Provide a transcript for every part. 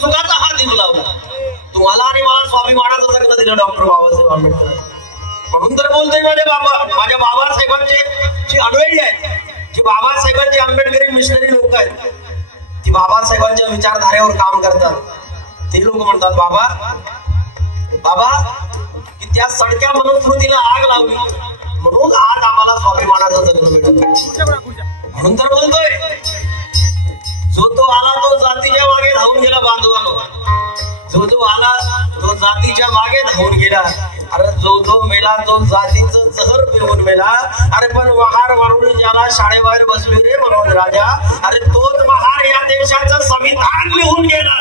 सुखाचा हा दीप लावला. तुम्हाला आणि मला स्वाभिमानाचं जगणं दिलं डॉक्टर बाबासाहेब आंबेडकर. म्हणून तर बोलतोय माझ्या बाबासाहेबांचे जी अनुयायी आहेत, जी बाबासाहेबांची आंबेडकरी मिशनरी लोक आहेत, जी बाबासाहेबांच्या विचारधारेवर काम करतात, ते लोक म्हणतात बाबा बाबा की त्या सडक्या मनुस्मृतीला आग लावली म्हणून आज आम्हाला स्वाभिमानाचं जगणं मिळत. म्हणून तर बोलतोय जो आला तो जातीच्या मागे धावून गेला बांधवानो. जो आला तो जातीच्या मागे धावून गेला. अरे जो मेला तो जातीचं जहर पिऊन मेला. अरे पण महार म्हणून ज्याला शाळेबाहेर बसले रे मनोज राजा, अरे तोच महार या देशाचं संविधान लिहून गेला.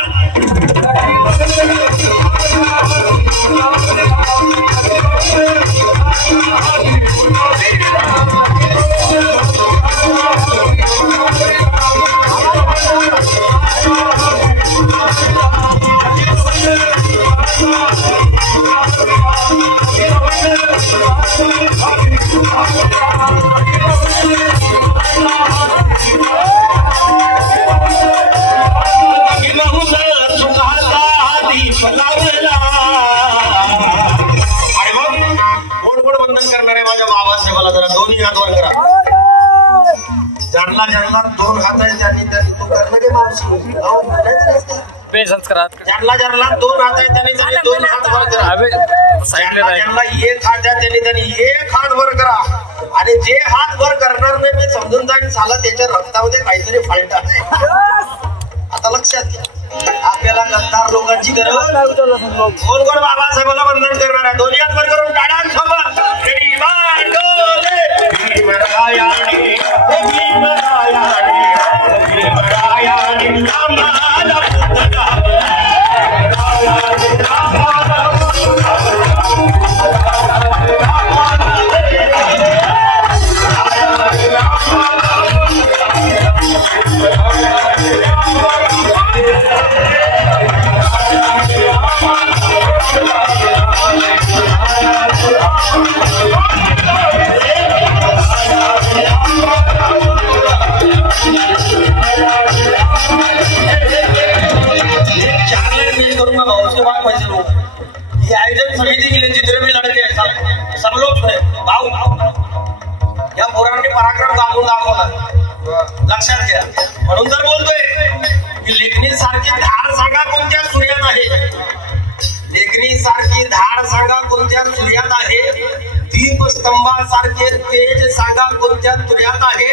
ज्यांना दोन हात आहे त्यांनी तू करणं की मावशी ज्यांना दोन हात आहे त्यांनी दोन हात वर करा. ज्यांना एक हात आहे त्यांनी एक हात वर करा. आणि जे हात वर करणार नाही मी समजून जाईन झालं त्याच्या रक्तामध्ये काहीतरी फाल्ट आहे. आता लक्षात घ्या, आपल्याला गद्दार लोकांची गरज. कोण कोण बाबासाहेबाला वंदन करणार आहे? दोन्ही हात वर करून टाळ्यांसोबत आयोजन समिति के लिए जितने भी लड़के हैं सब लोग सुने. भाऊ या पोरांनी पराक्रम दाखवला. लक्षात घ्या. म्हणून तर बोलतोय की लेखनी सारखी धाड सांगा कोणत्या सूर्यात आहे. लेखनी सारखी धाड सांगा कोणत्या सूर्यात आहे. दीपस्तंभासारखे तेज सांगा कोणत्या तुर्यात आहे.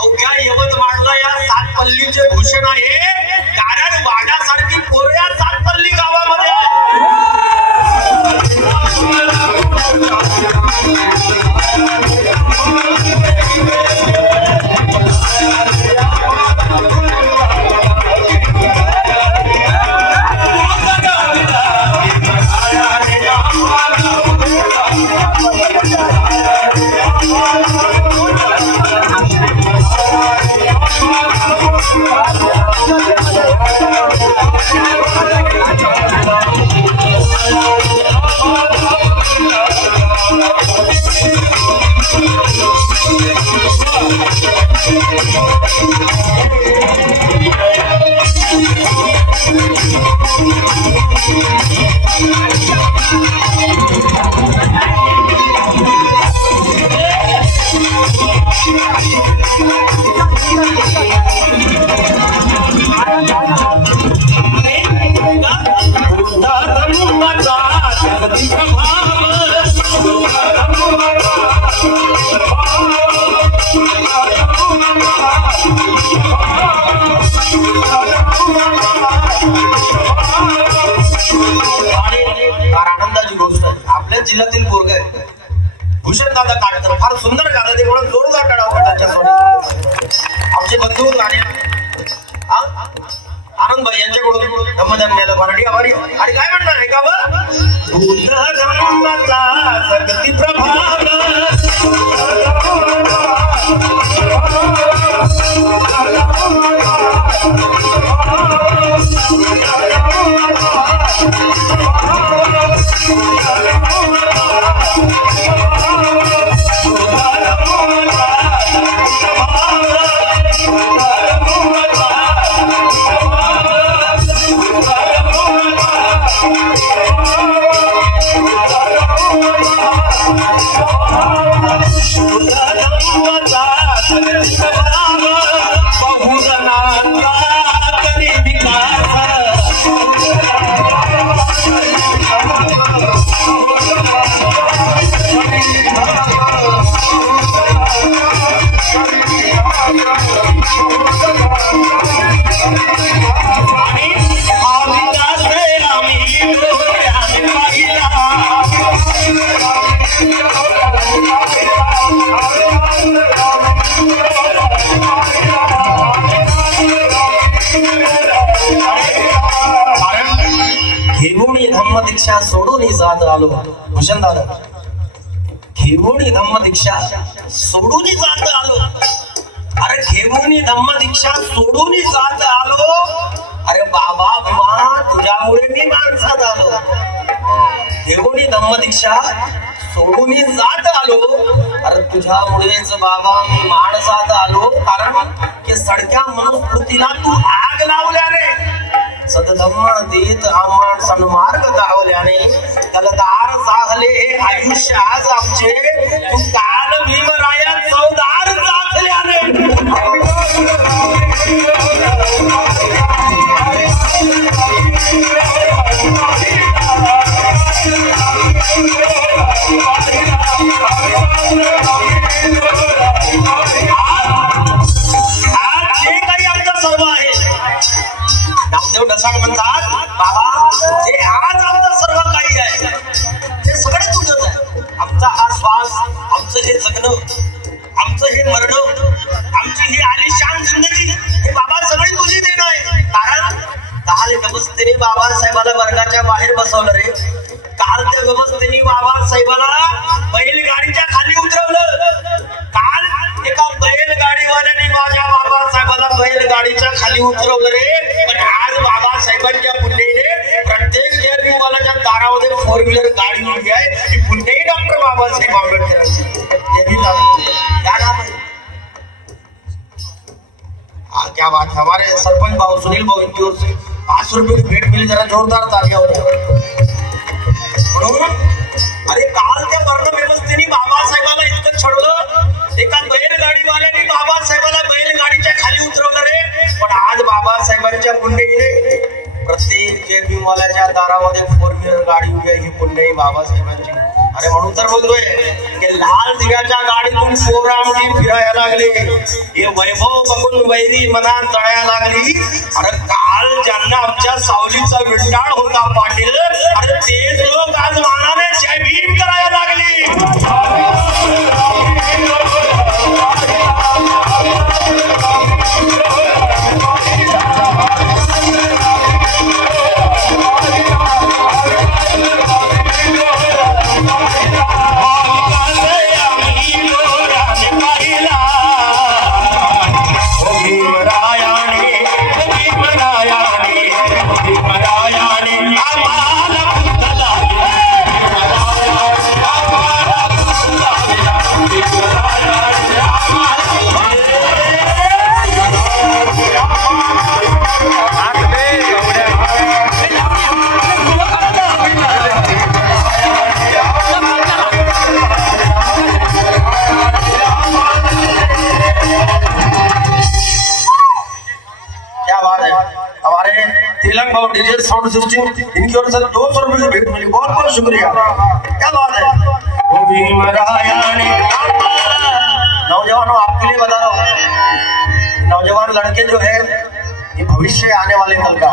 अवघ्या यवतमाळला या सात पल्लीचे भूषण आहे. कारण वाड्यासारखी पोरया सात पल्ली गावामध्ये आहे. जिल्ह्यातील पोरग आहे भूषण दादा काटकर. फार सुंदर गाणं ते म्हणून जोरदार टाळा त्यांच्यासोबत. आमचे बंधू आणि आनंद भाई यांच्याकडून धम्मधम्याला मराठी आभारी. आणि काय म्हणणार आहे का बुद्ध धर्माचा जगती प्रभाव Bye. घेऊन धम्म दीक्षा सोडून जात आलो. भूषण दादा, घेऊन धम्म दीक्षा सोडून जात आलो. अरे घेऊन धम्म दीक्षा सोडून जात आलो. अरे बाबा भीमा, तुझ्यामुळे मी माणसात आलो. घेऊन धम्म दीक्षा सोडून जात आलो. अरे तुझ्यामुळेच बाबा मी माणसात आलो. कारण की सडक्या मनुस्मृतीला तू आग लावल्याने, सतधम्म देत आम्हा सन्मार्ग दावल्याने, तलदार साहले हे आयुष्य आज आमचे, तू काल भीमराया चौदार चाखल्याने. नामदेव ढसाळ म्हणतात, बाबा जे आज आमचं सर्व काही आहे ते सगळं तुझंच आहे. आमचा हा श्वास, आमचं हे जगणं, आमचं हे मरणं, आमची ही आलिशान जिंदगी, हे बाबा सगळी तुझी देणं आहे. कारण काल व्यवस्थेने बाबासाहेबाला वर्गाच्या बाहेर बसवलं रे. काल त्या व्यवस्थेने बाबासाहेबाला बैलगाडीच्या खाली उतरवलं. काल एका बैलगाडीवाल्याने माझ्या बाबासाहेबाला बैलगाडीच्या खाली उतरवलं रे. पण आज बाबासाहेबांच्या पुण्याईने प्रत्येक जन्मवाल्याच्या दारामध्ये 4 व्हीलर गाडी उभी आहे. ही पुण्याई डॉक्टर बाबासाहेब आंबेडकरांची. क्या नाम है? क्या बात है. हमारे सरपंच भाऊ सुनील भाऊ इनकी ओर से 500 रुपये की भेंट मिली. जरा जोरदार तालियां हो जाए. अरे काल त्या वर्ण व्यवस्थेने बाबासाहेबाला इतकं छळलं. एका बैलगाडीवाल्याने बाबासाहेबाला बैलगाडीच्या खाली उतरवलं रे. पण आज बाबासाहेबांच्या पुण्याईने प्रत्येक जय भीमवाल्याच्या दारामध्ये 4 व्हीलर गाडी उभी आहे. ही पुण्याई बाबासाहेबांची. अरे म्हणून तर बोलतोय की लाल दिव्याच्या गाडीतून पोरामटी फिरायला लागले. हे वैभव बघून वैरी मनात तळायला लागली. अरे काल ज्यांना आमच्या सावलीचा विंडाळ होता पाटील, अरे तेच लोक आज मानाने जय भीम करायला लागली. डीजे साउंड सिस्टम, इनकी ओर से 200 रुपए की भेंट मिली. बहुत बहुत शुक्रिया. क्या बात है. नौजवानों, आपके लिए बता रहा हूँ, नौजवान लड़के जो है ये भविष्य आने वाले कल का.